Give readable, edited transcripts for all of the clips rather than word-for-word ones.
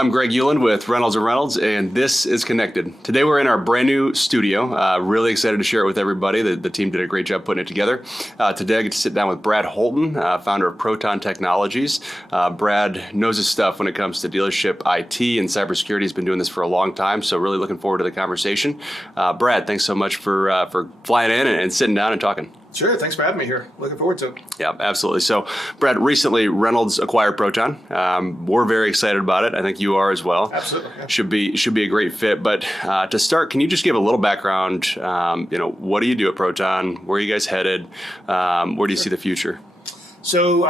I'm Greg Euland with Reynolds & Reynolds, and this is Connected. Today we're in our brand new studio. Really excited to share it with everybody. The team did a great job putting it together. Today I get to sit down with Brad Holton, founder of Proton Technologies. Brad knows his stuff when it comes to dealership IT and cybersecurity. He's been doing this for a long time, so really looking forward to the conversation. Brad, thanks so much for flying in and sitting down and talking. Sure, thanks for having me here. Looking forward to it. Yeah, absolutely. So, Brad, recently Reynolds acquired Proton. We're very excited about it. I think you are as well. Absolutely. Yeah. Should be a great fit. But to start, can you just give a little background? What do you do at Proton? Where are you guys headed? Where do you see the future? So,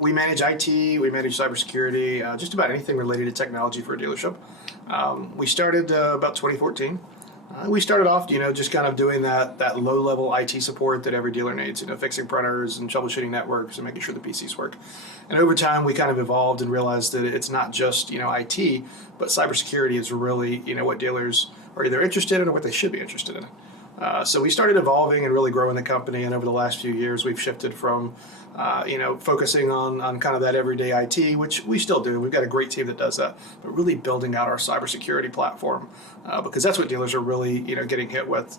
we manage IT, we manage cybersecurity, just about anything related to technology for a dealership. We started about 2014. We started off, just kind of doing that low-level IT support that every dealer needs, fixing printers and troubleshooting networks and making sure the PCs work. And over time, we kind of evolved and realized that it's not just, IT, but cybersecurity is really, what dealers are either interested in or what they should be interested in. So we started evolving and really growing the company, and over the last few years, we've shifted from, focusing on kind of that everyday IT, which we still do. We've got a great team that does that, but really building out our cybersecurity platform because that's what dealers are really, getting hit with,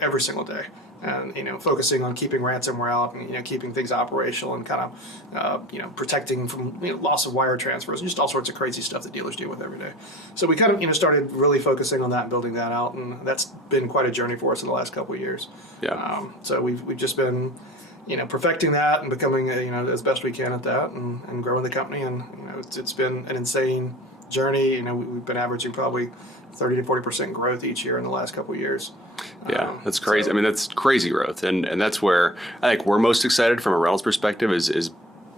every single day. And focusing on keeping ransomware out and keeping things operational and kind of protecting from loss of wire transfers and just all sorts of crazy stuff that dealers deal with every day. So we kind of started really focusing on that and building that out, and that's been quite a journey for us in the last couple of years. Yeah. So we've just been perfecting that and becoming as best we can at that and growing the company, and it's been an insane journey. We've been averaging probably 30 to 40% growth each year in the last couple of years. Yeah, that's crazy. I mean, that's crazy growth. And that's where I think we're most excited from a Reynolds perspective is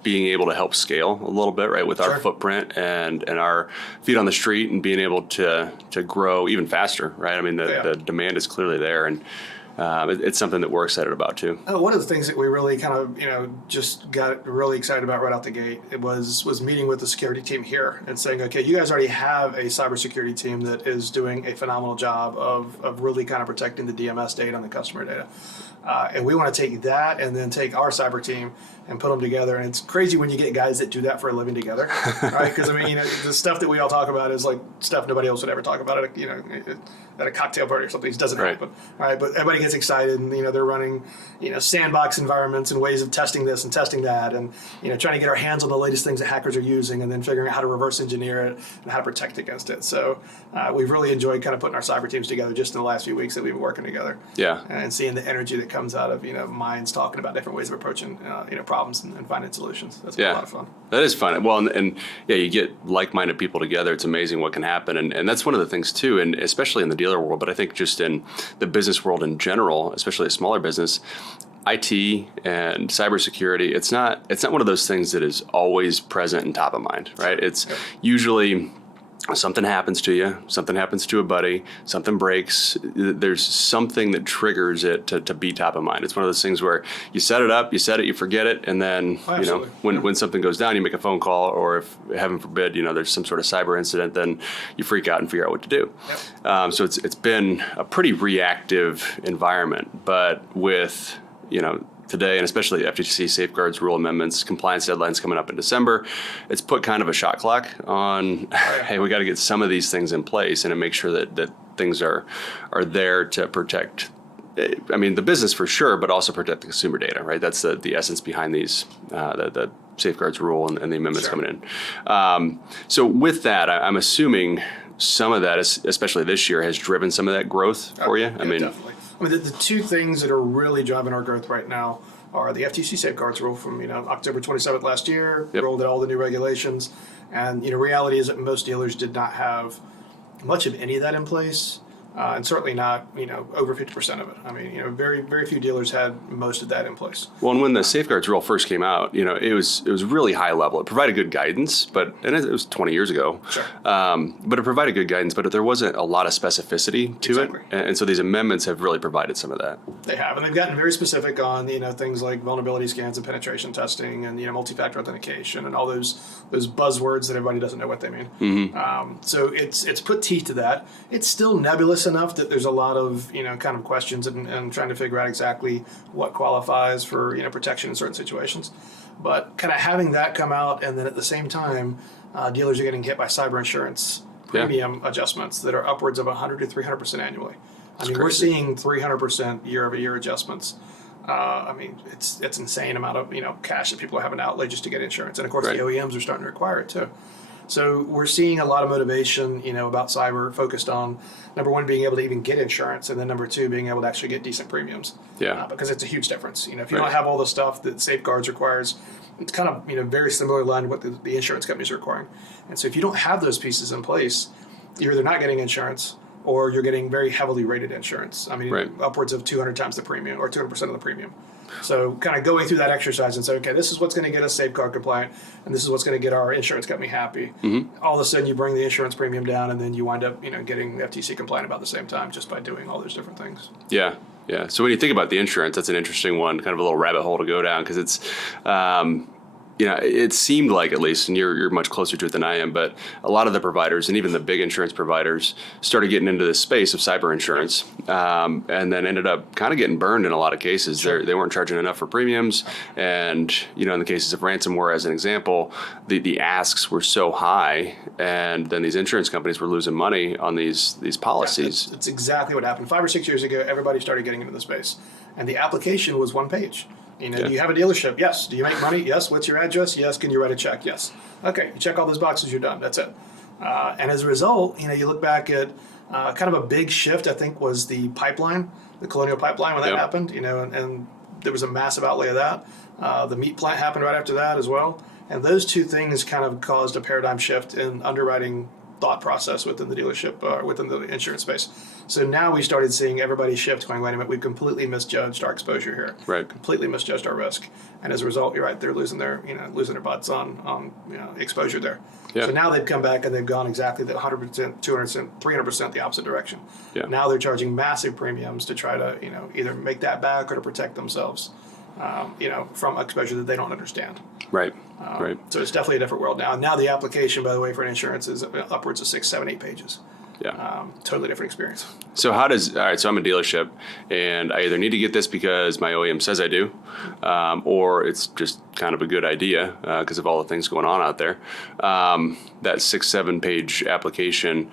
being able to help scale a little bit, right, with our footprint and our feet on the street and being able to grow even faster, right? I mean, the demand is clearly there, and it's something that we're excited about too. One of the things that we really kind of, just got really excited about right out the gate, it was meeting with the security team here and saying, okay, you guys already have a cybersecurity team that is doing a phenomenal job of really kind of protecting the DMS data and the customer data. And we want to take that and then take our cyber team and put them together. And it's crazy when you get guys that do that for a living together, right? Because the stuff that we all talk about is like stuff nobody else would ever talk about at a cocktail party or something. It doesn't happen, right? But everybody gets excited, and they're running sandbox environments and ways of testing this and testing that, and trying to get our hands on the latest things that hackers are using, and then figuring out how to reverse engineer it and how to protect against it. So we've really enjoyed kind of putting our cyber teams together just in the last few weeks that we've been working together. Yeah, and seeing the energy that comes out of minds talking about different ways of approaching problems and finding solutions. That's been a lot of fun. That is fun. Well, and you get like-minded people together. It's amazing what can happen, and that's one of the things too, and especially in the dealer world, but I think just in the business world in general, especially a smaller business, IT and cybersecurity, it's not one of those things that is always present and top of mind, right? It's usually something happens to you, something happens to a buddy, something breaks. There's something that triggers it to be top of mind. It's one of those things where you set it up, you forget it, and then when something goes down, you make a phone call, or if heaven forbid, there's some sort of cyber incident, then you freak out and figure out what to do. Yep. So it's been a pretty reactive environment, but with today, and especially FTC safeguards, rule amendments, compliance deadlines coming up in December, it's put kind of a shot clock on, hey, we got to get some of these things in place and to make sure that things are there to protect, the business for sure, but also protect the consumer data, right? That's the essence behind these, the safeguards rule and the amendments coming in. So with that, I'm assuming some of that, especially this year, has driven some of that growth for you? Definitely. The two things that are really driving our growth right now are the FTC safeguards rule from October 27th last year. Rolled out all the new regulations, and reality is that most dealers did not have much of any of that in place. And certainly not, over 50% of it. Very, very few dealers had most of that in place. Well, and when the safeguards rule first came out, it was really high level. It provided good guidance, and it was 20 years ago. Sure. But it provided good guidance, but there wasn't a lot of specificity to it. And so these amendments have really provided some of that. They have, and they've gotten very specific on, things like vulnerability scans and penetration testing and, multi-factor authentication and all those buzzwords that everybody doesn't know what they mean. Mm-hmm. So it's put teeth to that. It's still nebulous close enough that there's a lot of, kind of questions and trying to figure out exactly what qualifies for, protection in certain situations. But kind of having that come out, and then at the same time, dealers are getting hit by cyber insurance premium adjustments that are upwards of 100 to 300% annually. I mean, we're seeing 300% year-over-year adjustments. It's insane amount of cash that people are having to outlay just to get insurance, and of course the OEMs are starting to require it too. So we're seeing a lot of motivation, about cyber focused on number one being able to even get insurance, and then number two being able to actually get decent premiums. Because it's a huge difference. If you don't have all the stuff that Safeguards requires, it's kind of very similar line to what the insurance companies are requiring. And so if you don't have those pieces in place, you're either not getting insurance or you're getting very heavily rated insurance. I mean, upwards of 200 times the premium or 200% of the premium. So kind of going through that exercise and say, okay, this is what's going to get us Safeguard compliant, and this is what's going to get our insurance company happy. All of a sudden, you bring the insurance premium down, and then you wind up, getting FTC compliant about the same time just by doing all those different things. Yeah. So when you think about the insurance, that's an interesting one, kind of a little rabbit hole to go down, because it's, it seemed like, at least, and you're much closer to it than I am, but a lot of the providers and even the big insurance providers started getting into this space of cyber insurance, and then ended up kind of getting burned in a lot of cases. They weren't charging enough for premiums, and in the cases of ransomware, as an example, the asks were so high, and then these insurance companies were losing money on these policies. That's exactly what happened. 5 or 6 years ago, everybody started getting into the space, and the application was one page. Do you have a dealership? Yes. Do you make money? Yes. What's your address? Yes. Can you write a check? Yes. Okay. You check all those boxes, you're done. That's it. And as a result, you look back at kind of a big shift, I think, was the pipeline, the Colonial Pipeline when that happened, and there was a massive outlay of that. The meat plant happened right after that as well. And those two things kind of caused a paradigm shift in underwriting thought process within the dealership, within the insurance space. So now we started seeing everybody shift, going, wait a minute, we've completely misjudged our exposure here. Completely misjudged our risk. And as a result, you're right, they're losing their butts on exposure there. So now they've come back and they've gone exactly the 100%, 200%, 300% the opposite direction. Now they're charging massive premiums to try to, either make that back or to protect themselves, from exposure that they don't understand. So it's definitely a different world now. And now the application, by the way, for an insurance is upwards of 6, 7, 8 pages. Totally different experience. So all right, so I'm a dealership, and I either need to get this because my OEM says I do, or it's just kind of a good idea because of all the things going on out there. That 6, 7 page application,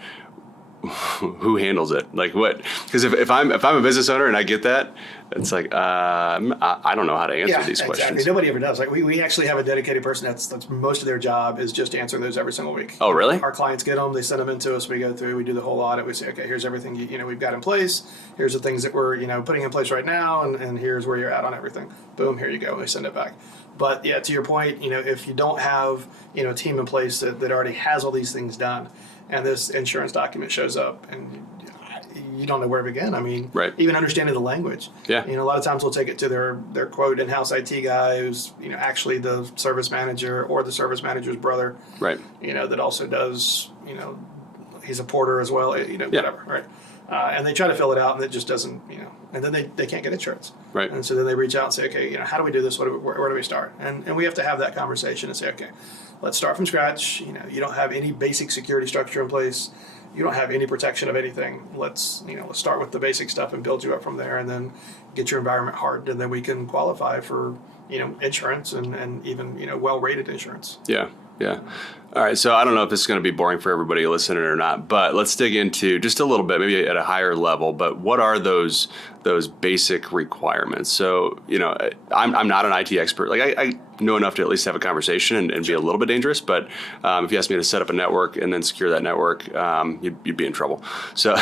who handles it? Like what? Because if I'm a business owner and I get that, it's like I don't know how to answer these questions. Nobody ever does. Like we actually have a dedicated person that's most of their job is just answering those every single week. Oh, really? Our clients get them, they send them into us, we go through, we do the whole audit, we say, okay, here's everything we've got in place, here's the things that we're putting in place right now, and here's where you're at on everything. Boom, here you go. They send it back. But yeah, to your point, if you don't have a team in place that already has all these things done, and this insurance document shows up, and you don't know where to begin. I mean, even understanding the language. A lot of times we'll take it to their quote in-house IT guy who's actually the service manager or the service manager's brother. That also does he's a porter as well. Whatever. And they try to fill it out, and it just doesn't. And then they can't get insurance. And so then they reach out and say, okay, how do we do this? Where do we start? And we have to have that conversation and say, okay, let's start from scratch. You don't have any basic security structure in place. You don't have any protection of anything. Let's start with the basic stuff and build you up from there, and then get your environment hardened, and then we can qualify for insurance and even well-rated insurance. All right, so I don't know if this is going to be boring for everybody listening or not, but let's dig into just a little bit, maybe at a higher level. But what are those basic requirements? So I'm not an IT expert. Like I know enough to at least have a conversation and be a little bit dangerous. But if you ask me to set up a network and then secure that network, you'd be in trouble. So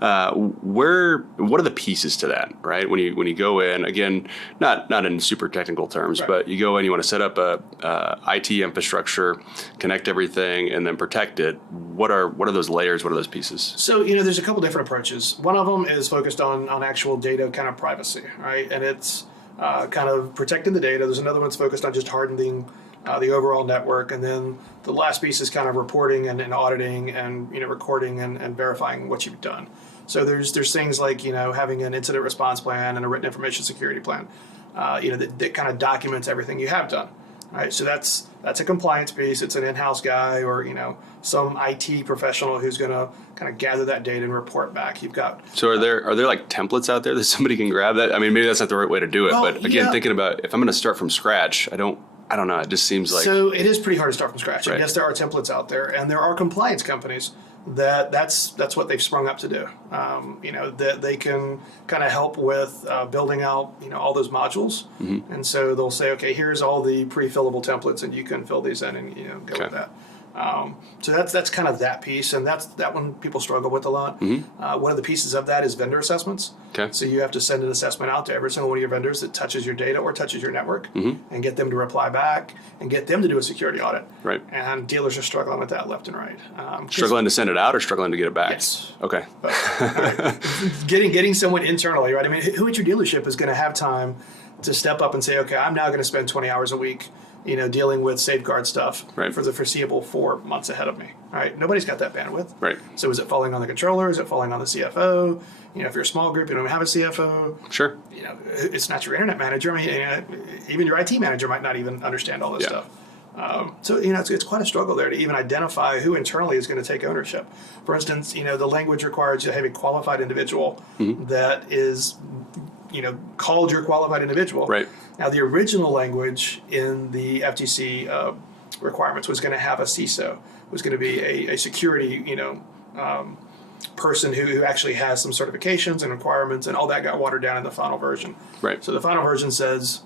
what are the pieces to that, right? When you go in, again, not in super technical terms, but you go in, you want to set up a IT infrastructure, connect everything, and then protect it. What are those layers? What are those pieces? So there's a couple different approaches. One of them is focused on actual data kind of privacy, right? And it's kind of protecting the data. There's another one that's focused on just hardening the overall network, and then the last piece is kind of reporting and auditing and recording and verifying what you've done. So there's things like having an incident response plan and a written information security plan, that kind of documents everything you have done. right? So that's a compliance piece. It's an in-house guy or some IT professional who's going to kind of gather that data and report back. You've got So are there like templates out there that somebody can grab that? I mean, maybe that's not the right way to do it, Well, but again, yeah. thinking about if I'm going to start from scratch, I don't know. It just seems like So it is pretty hard to start from scratch. Right. I guess there are templates out there, and there are compliance companies that's what they've sprung up to do. That they can kind of help with building out all those modules, and so they'll say, okay, here's all the pre-fillable templates, and you can fill these in and go Okay. with that. So that's kind of that piece, and that's that one people struggle with a lot. One of the pieces of that is vendor assessments. Okay. So you have to send an assessment out to every single one of your vendors that touches your data or touches your network, and get them to reply back and get them to do a security audit. Right. And dealers are struggling with that left and right. 'Cause- struggling to send it out or struggling to get it back. Yes. Okay. getting someone internally, right? I mean, who at your dealership is going to have time to step up and say, okay, I'm now going to spend 20 hours a week, dealing with safeguard stuff Right. for the foreseeable 4 months ahead of me, right? Nobody's got that bandwidth. Right. So is it falling on the controller? Is it falling on the CFO? If you're a small group, you don't have a CFO. Sure. It's not your internet manager. I mean, even your IT manager might not even understand all this Yeah. stuff. So it's quite a struggle there to even identify who internally is going to take ownership. For instance, the language requires you to have a qualified individual that is, called your qualified individual. Right. Now, the original language in the FTC requirements was going to have a CISO, was going to be a security, person who actually has some certifications and requirements, and all that got watered down in the final version. Right. So the final version says,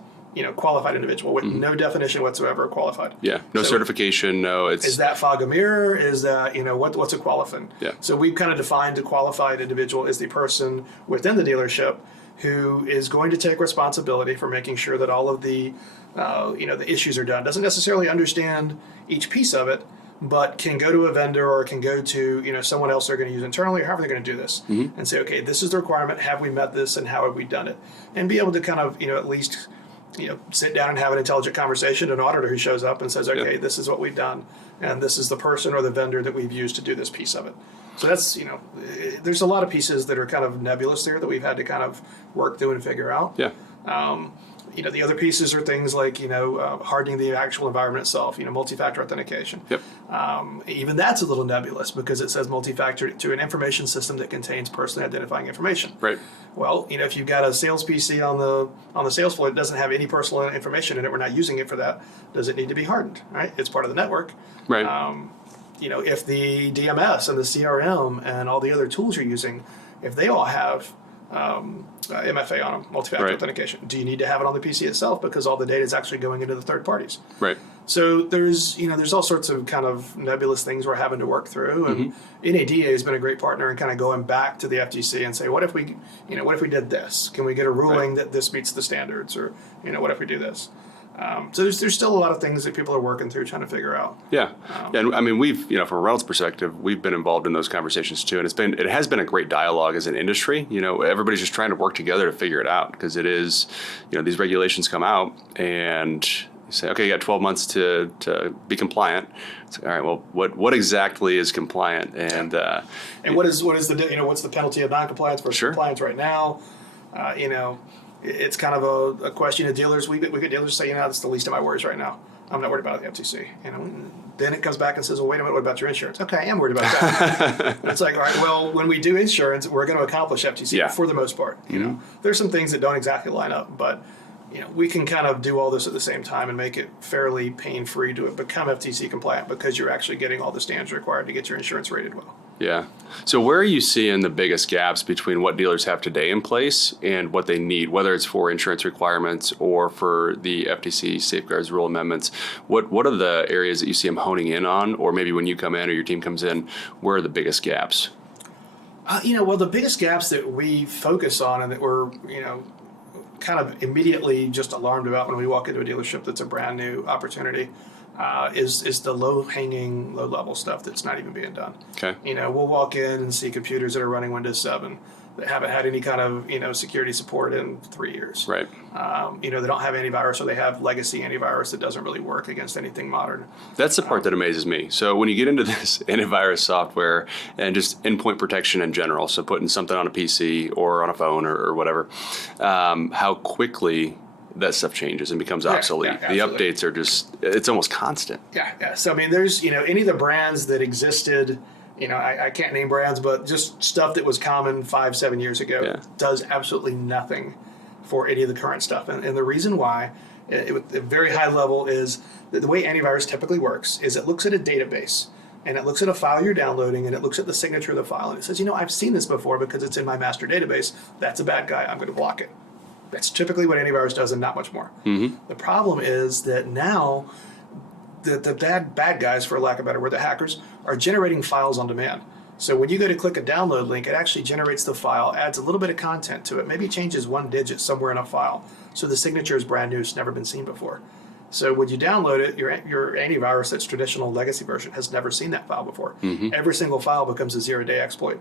qualified individual with no definition whatsoever of qualified. Yeah. No So certification. No. It's Is that fog a mirror? Is that, what's a qualified? Yeah. So we've kind of defined a qualified individual as the person within the dealership who is going to take responsibility for making sure that all of the, the issues are done. Doesn't necessarily understand each piece of it, but can go to a vendor or can go to, someone else they're going to use internally or however they're going to do this and say, okay, this is the requirement. Have we met this and how have we done it? And be able to kind of, at least, sit down and have an intelligent conversation, an auditor who shows up and says, okay, this is what we've done, and this is the person or the vendor that we've used to do this piece of it. So that's, there's a lot of pieces that are kind of nebulous there that we've had to kind of work through and figure out. yeah. The other pieces are things like, hardening the actual environment itself, multi-factor authentication. Yep. Even that's a little nebulous because it says multi-factor to an information system that contains personally identifying information. Right. Well, if you've got a sales PC on the sales floor that doesn't have any personal information in it, we're not using it for that. Does it need to be hardened? Right? It's part of the network. Right. If the DMS and the CRM and all the other tools you're using, if they all have MFA on them, multi-factor Right. authentication, do you need to have it on the PC itself because all the data is actually going into the third parties? Right. So there's all sorts of kind of nebulous things we're having to work through, and NADA has been a great partner in kind of going back to the FTC and say, what if we did this? Can we get a ruling that this meets the standards, or what if we do this? So there's still a lot of things that people are working through trying to figure out. Yeah. And I mean, we've, from a Reynolds perspective, we've been involved in those conversations too. And it has been a great dialogue as an industry. Everybody's just trying to work together to figure it out because it is, these regulations come out and you say, okay, you got 12 months to be compliant. It's like, all right, well, what exactly is compliant? And what is the what's the penalty of noncompliance versus Sure. compliance right now? It's kind of a question of dealers. We get dealers say, that's the least of my worries right now. I'm not worried about the FTC. Then it comes back and says, well, wait a minute, what about your insurance? Okay, I am worried about that. It's like, all right, well, when we do insurance, we're going to accomplish FTC Yeah. for the most part. There's some things that don't exactly line up, but we can kind of do all this at the same time and make it fairly pain-free to become FTC compliant because you're actually getting all the standards required to get your insurance rated well. yeah. So where are you seeing the biggest gaps between what dealers have today in place and what they need, whether it's for insurance requirements or for the FTC safeguards rule amendments? What are the areas that you see them honing in on, or maybe when you come in or your team comes in, where are the biggest gaps? Well, the biggest gaps that we focus on and that we're, kind of immediately just alarmed about when we walk into a dealership that's a brand new opportunity is the low-hanging, low-level stuff that's not even being done. Okay. We'll walk in and see computers that are running Windows 7 that haven't had any kind of, security support in 3 years. Right. They don't have antivirus, or they have legacy antivirus that doesn't really work against anything modern. That's the part that amazes me. So when you get into this antivirus software and just endpoint protection in general, so putting something on a PC or on a phone or whatever, how quickly that stuff changes and becomes Yeah, obsolete. yeah, The absolutely. updates are it's almost constant. Yeah. So I mean, there's any of the brands that existed. I can't name brands, but just stuff that was common 5-7 years ago Yeah. does absolutely nothing for any of the current stuff. And the reason why, at a very high level, is that the way antivirus typically works is it looks at a database and it looks at a file you're downloading and it looks at the signature of the file and it says, I've seen this before because it's in my master database. That's a bad guy. I'm going to block it. That's typically what antivirus does and not much more. Mm-hmm. The problem is that now the bad guys, for lack of a better word, the hackers, are generating files on demand. So when you go to click a download link, it actually generates the file, adds a little bit of content to it, maybe changes one digit somewhere in a file. So the signature is brand new, it's never been seen before. So when you download it, your antivirus, that's traditional legacy version, has never seen that file before. Mm-hmm. Every single file becomes a 0-day exploit.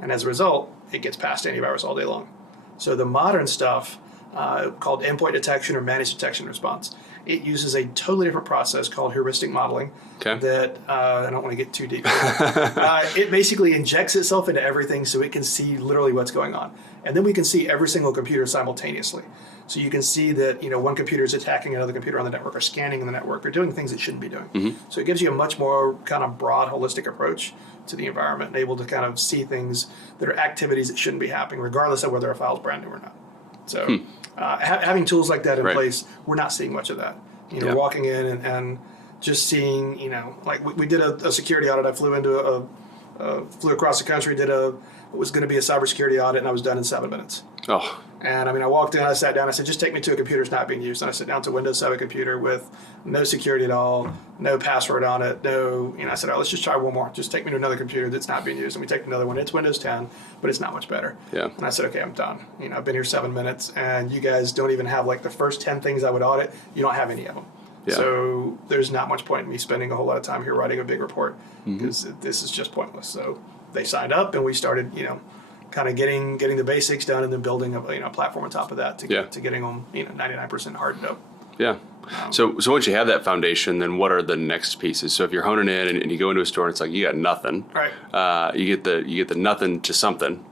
And as a result, it gets past antivirus all day long. So the modern stuff, called endpoint detection or managed detection response, it uses a totally different process called heuristic modeling. Okay. That I don't want to get too deep. It basically injects itself into everything so it can see literally what's going on. And then we can see every single computer simultaneously. So you can see that one computer is attacking another computer on the network or scanning the network or doing things it shouldn't be doing. Mm-hmm. So it gives you a much more kind of broad, holistic approach to the environment and able to kind of see things that are activities that shouldn't be happening, regardless of whether a file is brand new or not. So having tools like that in Right. place, we're not seeing much of that. Yeah. Walking in and just seeing, like we did a security audit. I flew across the country, it was going to be a cybersecurity audit, and I was done in 7 minutes. Oh, And I walked in, I sat down, I said, just take me to a computer that's not being used. And I sat down to a Windows 7 computer with no security at all, no password on it, I said, all right, let's just try one more. Just take me to another computer that's not being used. And we take another one. It's Windows 10, but it's not much better. Yeah. And I said, okay, I'm done. I've been here 7 minutes, and you guys don't even have like the first 10 things I would audit. You don't have any of them. Yeah. So there's not much point in me spending a whole lot of time here writing a big report because this is just pointless. So they signed up, and we started, kind of getting the basics done, and then building a platform on top of that to Yeah. to getting them 99% hardened up. yeah. So once you have that foundation, then what are the next pieces? So if you're honing in and you go into a store and it's like you got nothing, Right. you get the nothing to something.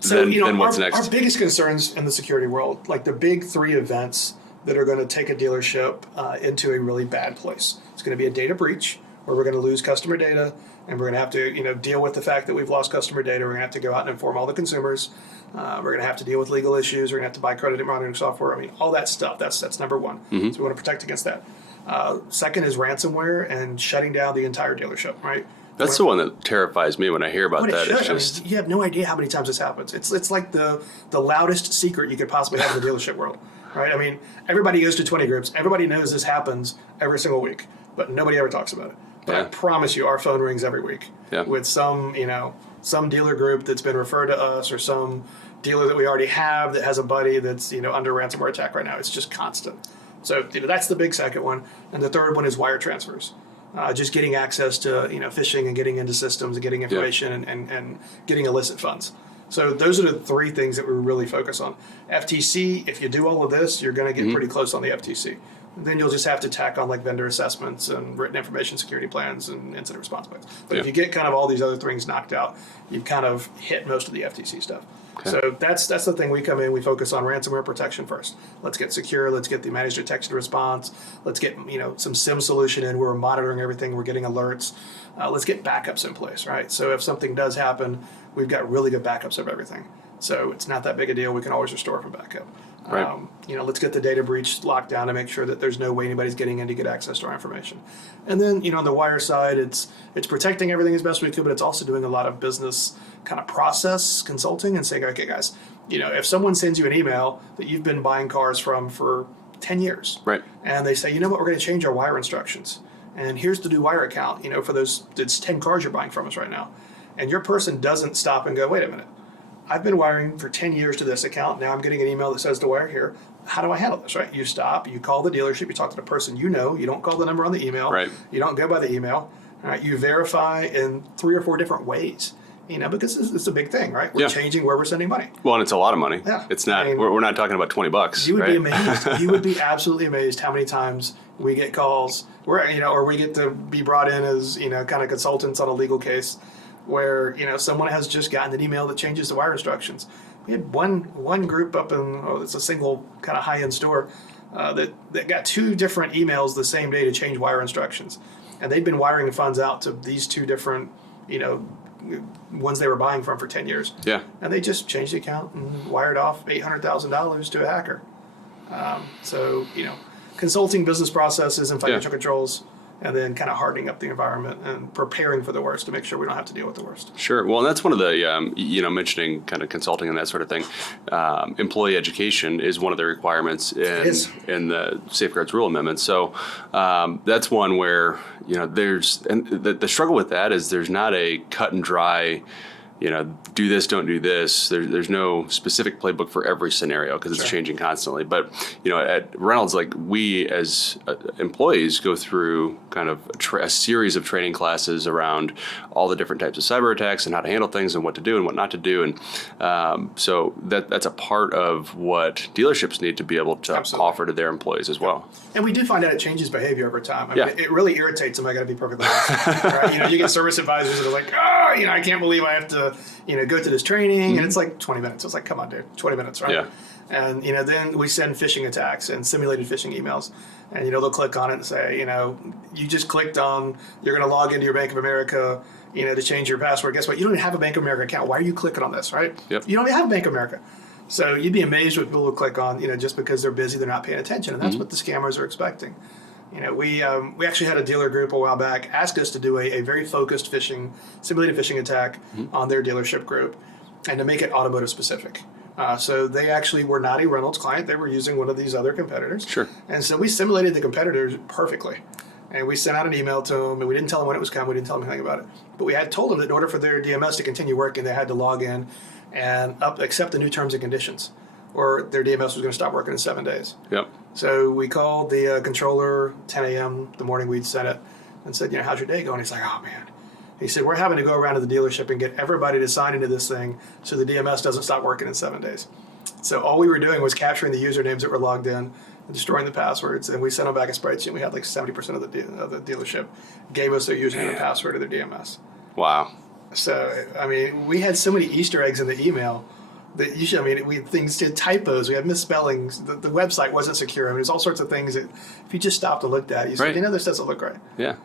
So then what's our next? biggest concerns in the security world, like the big 3 events that are going to take a dealership into a really bad place. It's going to be a data breach, where we're going to lose customer data, and we're going to have to deal with the fact that we've lost customer data. We're going to have to go out and inform all the consumers. We're going to have to deal with legal issues. We're going to have to buy credit monitoring software. All that stuff. That's number one. So we want to protect against that. Second is ransomware and shutting down the entire dealership. Right. That's the one that terrifies me when I hear about But that. it It's should. just You have no idea how many times this happens. It's like the loudest secret you could possibly have in the dealership world, right? Everybody goes to 20 groups. Everybody knows this happens every single week, but nobody ever talks about it. But I Yeah. promise you, our phone rings every week Yeah. with some dealer group that's been referred to us, or some dealer that we already have that has a buddy that's under ransomware attack right now. It's just constant. So that's the big second one, and the third one is wire transfers. Just getting access to phishing and getting into systems and getting information and getting illicit funds. So those are the 3 things that we really focus on. FTC, if you do all of this, you're going to get pretty close on the FTC. Then you'll just have to tack on like vendor assessments and written information security plans and incident response plans. But if you get kind of all these other things knocked out, you've kind of hit most of the FTC stuff. Okay. So that's the thing. We come in, we focus on ransomware protection first. Let's get secure. Let's get the managed detection response. Let's get some SIM solution in. We're monitoring everything. We're getting alerts. Let's get backups in place, right? So if something does happen, we've got really good backups of everything. So it's not that big a deal. We can always restore from backup. Right. Let's get the data breach locked down to make sure that there's no way anybody's getting in to get access to our information. And then, on the wire side, it's protecting everything as best we could, but it's also doing a lot of business kind of process consulting and saying, okay, guys, if someone sends you an email that you've been buying cars from for 10 years, right. and they say, we're going to change our wire instructions. And here's the new wire account, for those, it's 10 cars you're buying from us right now. And your person doesn't stop and go, wait a minute. I've been wiring for 10 years to this account. Now I'm getting an email that says to wire here. How do I handle this, right? You stop, you call the dealership, you talk to the person you don't call the number on the email. Right. You don't go by the email. All right, you verify in 3 or 4 different ways, because it's a big thing, right? We're changing where we're sending money. Well, and it's a lot of money. Yeah. It's not, I mean, we're not talking about $20. You would right? be amazed. You would be absolutely amazed how many times we get calls where, or we get to be brought in as, kind of consultants on a legal case where, someone has just gotten an email that changes the wire instructions. We had one group up in, it's a single kind of high-end store. that got 2 different emails the same day to change wire instructions, and they'd been wiring the funds out to these 2 different, ones they were buying from for 10 years. Yeah. And they just changed the account and wired off $800,000 to a hacker. So, consulting business processes and financial controls, and then kind of hardening up the environment and preparing for the worst to make sure we don't have to deal with the worst. Sure. Well, and that's one of the, mentioning kind of consulting and that sort of thing. Employee education is one of the requirements in the Safeguards Rule Amendment. So that's one where, and the struggle with that is there's not a cut and dry, do this, don't do this. There's no specific playbook for every scenario because it's changing constantly. But, at Reynolds, like we as employees go through kind of a series of training classes around all the different types of cyber attacks and how to handle things and what to do and what not to do. And so that's a part of what dealerships need to be able to offer to their employees as well. And we do find out it changes behavior over time. I mean, it really irritates them. I got to be perfectly honest. Right? You get service advisors that are like, I can't believe I have to, go to this training, and it's like 20 minutes. It's like, come on, dude, 20 minutes, right? Yeah. And then we send phishing attacks and simulated phishing emails, and they'll click on it and say, you just clicked on, you're going to log into your Bank of America, to change your password. Guess what? You don't even have a Bank of America account. Why are you clicking on this, right? Yep. You don't even have a Bank of America. So you'd be amazed what people will click on, just because they're busy, they're not paying attention, and that's what the scammers are expecting. We actually had a dealer group a while back ask us to do a very focused simulated phishing attack on their dealership group, and to make it automotive specific. So they actually were not a Reynolds client; they were using one of these other competitors. Sure. And so we simulated the competitors perfectly, and we sent out an email to them, and we didn't tell them when it was coming. We didn't tell them anything about it, but we had told them that in order for their DMS to continue working, they had to log in and accept the new terms and conditions, or their DMS was going to stop working in 7 days. Yep. So we called the controller 10 a.m. the morning we'd sent it and said, how's your day going? He's like, oh, man. He said, we're having to go around to the dealership and get everybody to sign into this thing so the DMS doesn't stop working in 7 days. So all we were doing was capturing the usernames that were logged in and destroying the passwords, and we sent them back a spreadsheet. We had like 70% of the dealership gave us their username and password of their DMS. Wow. So, we had so many Easter eggs in the email that we had things did typos, we had misspellings, the website wasn't secure. There's all sorts of things that if you just stopped and looked at it, you said, this doesn't look right. Yeah.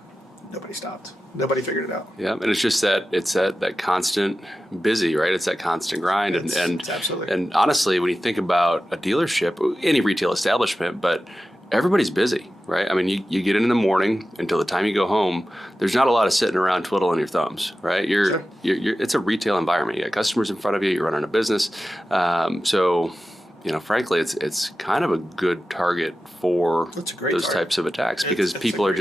Nobody stopped. Nobody figured it out. Yeah, and it's just that constant busy, right? It's that constant grind, and absolutely. And honestly, when you think about a dealership, any retail establishment, but everybody's busy, right? You get in the morning until the time you go home. There's not a lot of sitting around twiddling your thumbs, right? You're it's a retail environment. You got customers in front of you. You're running a business, so. Frankly, it's kind of a good target for those types of attacks because people are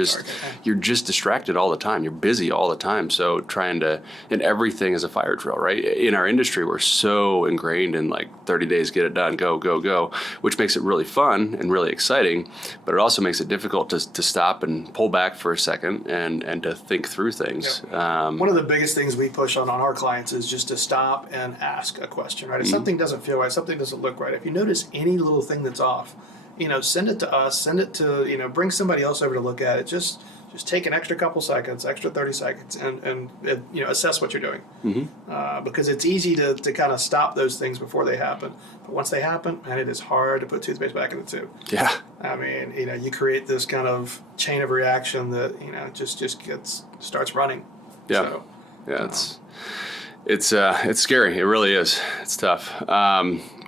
you're just distracted all the time. You're busy all the time. So and everything is a fire drill, right? In our industry, we're so ingrained in 30 days, get it done, go, go, go, which makes it really fun and really exciting. But it also makes it difficult to stop and pull back for a second and to think through things. Yep. One of the biggest things we push on our clients is just to stop and ask a question, right? If something doesn't feel right, something doesn't look right, if you notice any little thing that's off, send it to us, send it to, bring somebody else over to look at it. Just take an extra couple seconds, extra 30 seconds, and assess what you're doing. Because it's easy to kind of stop those things before they happen. But once they happen, man, it is hard to put toothpaste back in the tube. Yeah. You create this kind of chain of reaction that, just starts running. Yeah. So, yeah, it's scary. It really is. It's tough.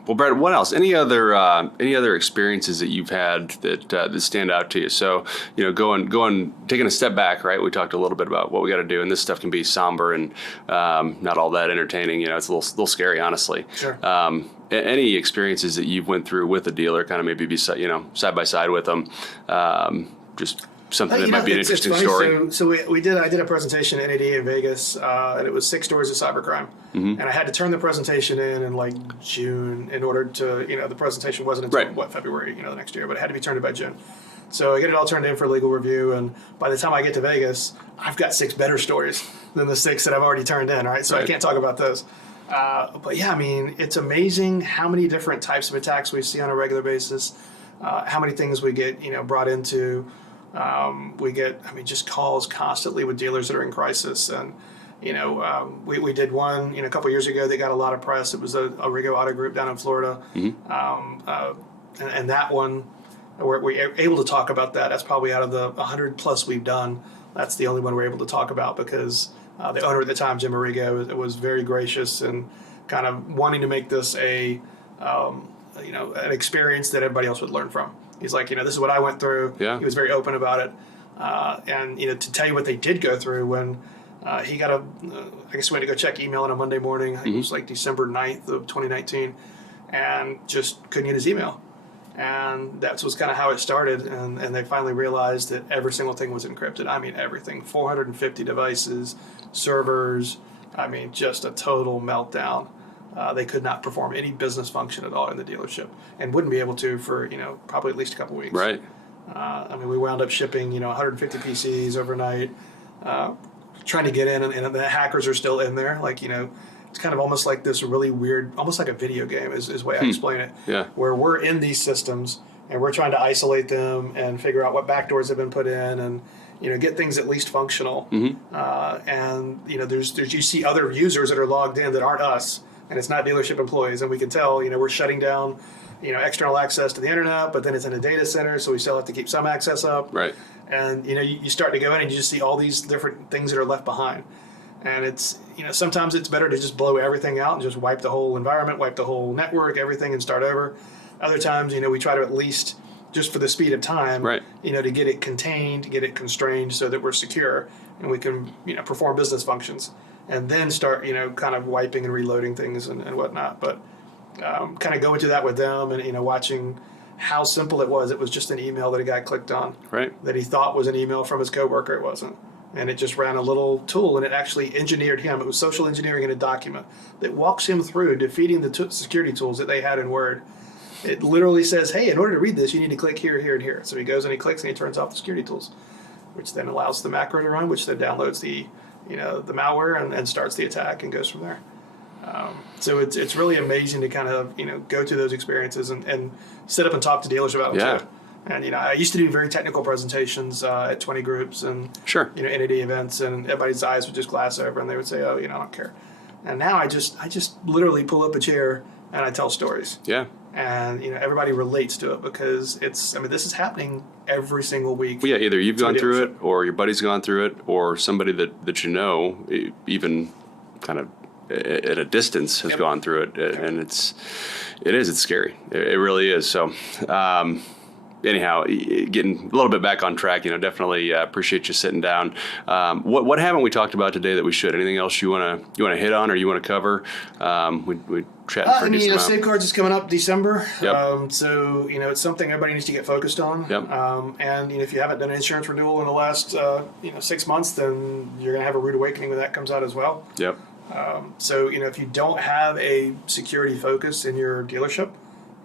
Well, Brett, what else? Any other experiences that you've had that stand out to you? So, taking a step back, right? We talked a little bit about what we got to do, and this stuff can be somber and not all that entertaining. It's a little scary, honestly. Sure. Any experiences that you've went through with a dealer, kind of maybe be side by side with them, just something that might be an interesting story. So I did a presentation at NAD in Vegas, and it was 6 stories of cybercrime. And I had to turn the presentation in June in order to, the presentation wasn't until February, the next year, but it had to be turned in by June. So I get it all turned in for legal review, and by the time I get to Vegas, I've got 6 better stories than the 6 that I've already turned in, right? So I can't talk about those. But yeah, it's amazing how many different types of attacks we see on a regular basis, how many things we get, brought into. We get, just calls constantly with dealers that are in crisis. And, we did one, a couple years ago that got a lot of press. It was a Rigo Auto Group down in Florida. And that one, we're able to talk about that. That's probably out of the 100 plus we've done, that's the only one we're able to talk about because the owner at the time, Jim Arrigo, was very gracious and kind of wanting to make this an experience that everybody else would learn from. He's like, this is what I went through. Yeah. He was very open about it. And to tell you what they did go through when he got I guess we went to go check email on a Monday morning. I think it was like December 9th of 2019, and just couldn't get his email. And that was kind of how it started. And they finally realized that every single thing was encrypted. I mean, everything, 450 devices, servers, just a total meltdown. They could not perform any business function at all in the dealership and wouldn't be able to for, probably at least a couple weeks. Right. We wound up shipping, 150 PCs overnight, trying to get in, and the hackers are still in there. It's kind of almost like this really weird, almost like a video game is the way I explain it. Yeah. Where we're in these systems and we're trying to isolate them and figure out what backdoors have been put in and, get things at least functional. And, there's you see other users that are logged in that aren't us, and it's not dealership employees, and we can tell, we're shutting down, external access to the internet, but then it's in a data center, so we still have to keep some access up. Right. And, you start to go in and you just see all these different things that are left behind. And it's, sometimes it's better to just blow everything out and just wipe the whole environment, wipe the whole network, everything, and start over. Other times, we try to at least, just for the speed of time, right, to get it contained, get it constrained so that we're secure and we can, perform business functions. And then start, kind of wiping and reloading things and whatnot. But kind of going through that with them and, watching how simple it was. It was just an email that a guy clicked on. Right. That he thought was an email from his coworker. It wasn't. And it just ran a little tool, and it actually engineered him. It was social engineering in a document that walks him through defeating the security tools that they had in Word. It literally says, hey, in order to read this, you need to click here, here, and here. So he goes and he clicks and he turns off the security tools, which then allows the macro to run, which then downloads the malware and starts the attack and goes from there. So it's really amazing to kind of, go through those experiences and sit up and talk to dealers about them Yeah. too. And, I used to do very technical presentations at 20 groups and, Sure. entity events, and everybody's eyes would just glass over and they would say, oh, I don't care. And now I just literally pull up a chair and I tell stories. Yeah. And, everybody relates to it because this is happening every single week. Well, yeah, either you've gone through it dealership. or your buddy's gone through it or somebody that even kind of at a distance has Yep. gone through it. And it's scary. It really is. So, anyhow, getting a little bit back on track, definitely appreciate you sitting down. What haven't we talked about today that we should? Anything else you wanna hit on or you wanna cover? We chatted for a decent amount. Safeguards is coming up December. Yep. So, it's something everybody needs to get focused on. Yep. And, if you haven't done an insurance renewal in the last, 6 months, then you're going to have a rude awakening when that comes out as well. Yep. So, if you don't have a security focus in your dealership,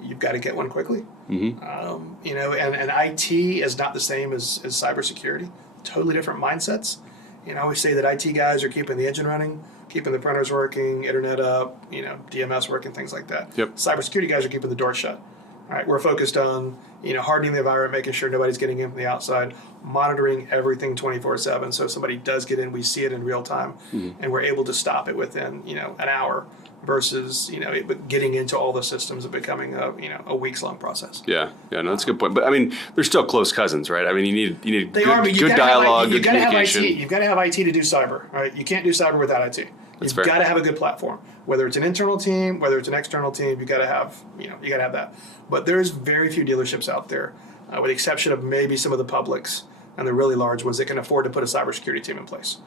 you've got to get one quickly. Mm-hmm. And IT is not the same as cybersecurity. Totally different mindsets. I always say that IT guys are keeping the engine running, keeping the printers working, internet up, DMS working, things like that. Yep. Cybersecurity guys are keeping the door shut. All right, we're focused on, hardening the environment, making sure nobody's getting in from the outside, monitoring everything 24/7. So if somebody does get in, we see it in real time, and we're able to stop it within, an hour versus, it getting into all the systems and becoming a weeks-long process. Yeah, no, that's a good point. But they're still close cousins, right? You need They are, but you good gotta have dialogue, you good gotta have communication. IT. You've got to have IT to do cyber. Right? You can't do cyber without IT. You've fair. got to have a good platform. Whether it's an internal team, whether it's an external team, you got to have that. But there's very few dealerships out there, with the exception of maybe some of the publics and the really large ones that can afford to put a cybersecurity team in place.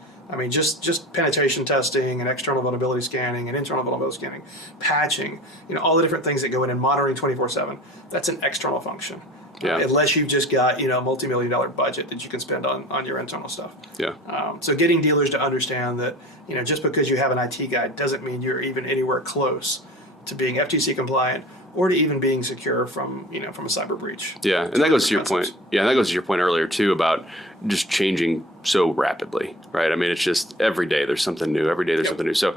Just penetration testing and external vulnerability scanning and internal vulnerability scanning, patching, all the different things that go in and monitoring 24/7. That's an external function. Yeah. Unless you've just got, a multi-million-dollar budget that you can spend on your internal stuff. Yeah. So getting dealers to understand that, just because you have an IT guy doesn't mean you're even anywhere close to being FTC compliant or to even being secure from a cyber breach. Yeah, and that goes to your point. Concepts. Yeah, and that goes to your point earlier too about just changing so rapidly, right? It's just every day there's something new. Every day there's Yep. something new. So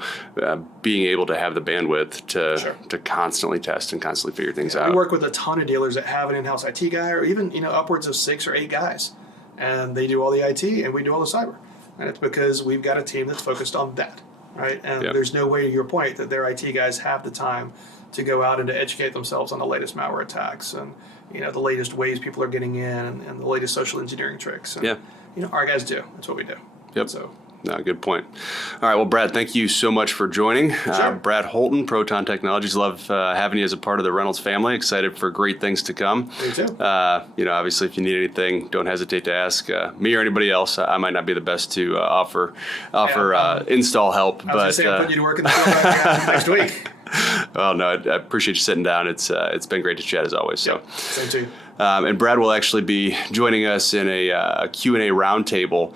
being able to have the bandwidth Sure. to constantly test and constantly figure things We out. work with a ton of dealers that have an in-house IT guy or even, upwards of 6 or 8 guys. And they do all the IT and we do all the cyber. And it's because we've got a team that's focused on that, right? And Yep. there's no way, to your point, that their IT guys have the time to go out and to educate themselves on the latest malware attacks and the latest ways people are getting in and the latest social engineering tricks. And, Yeah. Our guys do. That's what we do. Yep. So. No, good point. All right. Well, Brad, thank you so much for joining. Sure. Brad Holton, Proton Technologies. Love having you as a part of the Reynolds family. Excited for great things to come. Me too. Obviously, if you need anything, don't hesitate to ask me or anybody else. I might not be the best to offer install help, I was going to say, I'm putting you to work in the field next week. Well, no, I appreciate you sitting down. It's been great to chat as always. So. Yep. Same to you. And Brad will actually be joining us in a Q&A roundtable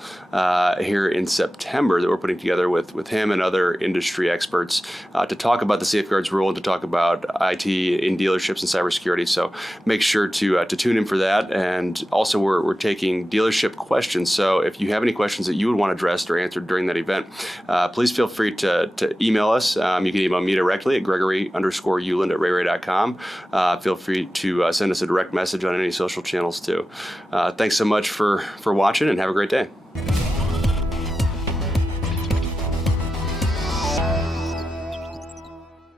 here in September that we're putting together with him and other industry experts to talk about the safeguards rule and to talk about IT in dealerships and cybersecurity. So make sure to tune in for that. And also we're taking dealership questions. So if you have any questions that you would want addressed or answered during that event, please feel free to email us. You can email me directly at gregory_uland@rayray.com. Feel free to send us a direct message on any social channels too. Thanks so much for watching and have a great day.